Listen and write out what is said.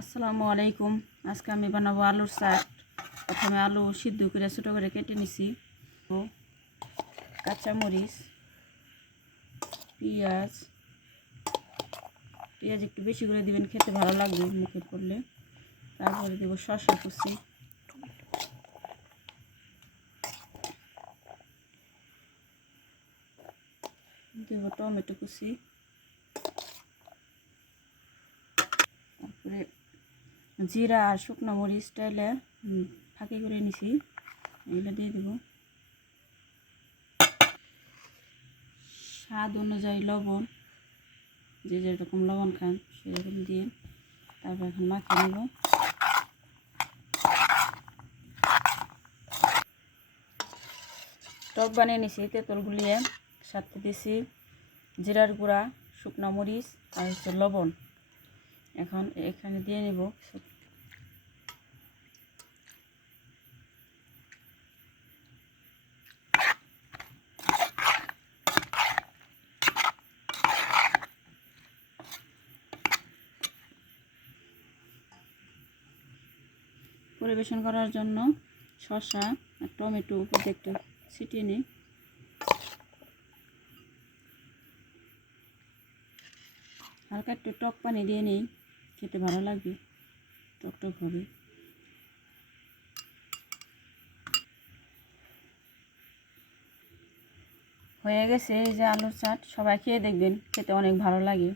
আসসালামু আলাইকুম। আজকে আমি বানাবো আলুর চাট। প্রথমে আলু সিদ্ধ করে ছোটো করে কেটে নিছি, কাঁচামরিচ, পেঁয়াজ একটু বেশি করে দিবেন, খেতে ভালো লাগবে মুখে পড়লে। তারপরে দেবো শসা কুচি, দেবো টমেটো কুচি, তারপরে জিরা আর শুকনো মরিচ টাইলে ফাঁকি করে নিছি, এগুলো দিয়ে দেবো। স্বাদ অনুযায়ী লবণ, যে যেরকম লবণ খান সেরকম দিয়ে তারপর এখন মাখিয়ে নেব। টক বানিয়ে নিছি, তেঁতুল গুলিয়ে সাথে দিছি জিরার গুঁড়া, শুকনো মরিচ আর লবণ। এখন এখানে দিয়ে নেব পরিবেশন করার জন্য শসা আর টমেটো উপর একটু ছিটিয়ে নিই। হালকা একটু টক পানি দিয়ে নিই, খেতে ভালো লাগবে, টক টক হবে। হয়ে গেছে এই যে আলুর চাট, সবাই খেয়ে দেখবেন, খেতে অনেক ভালো লাগে।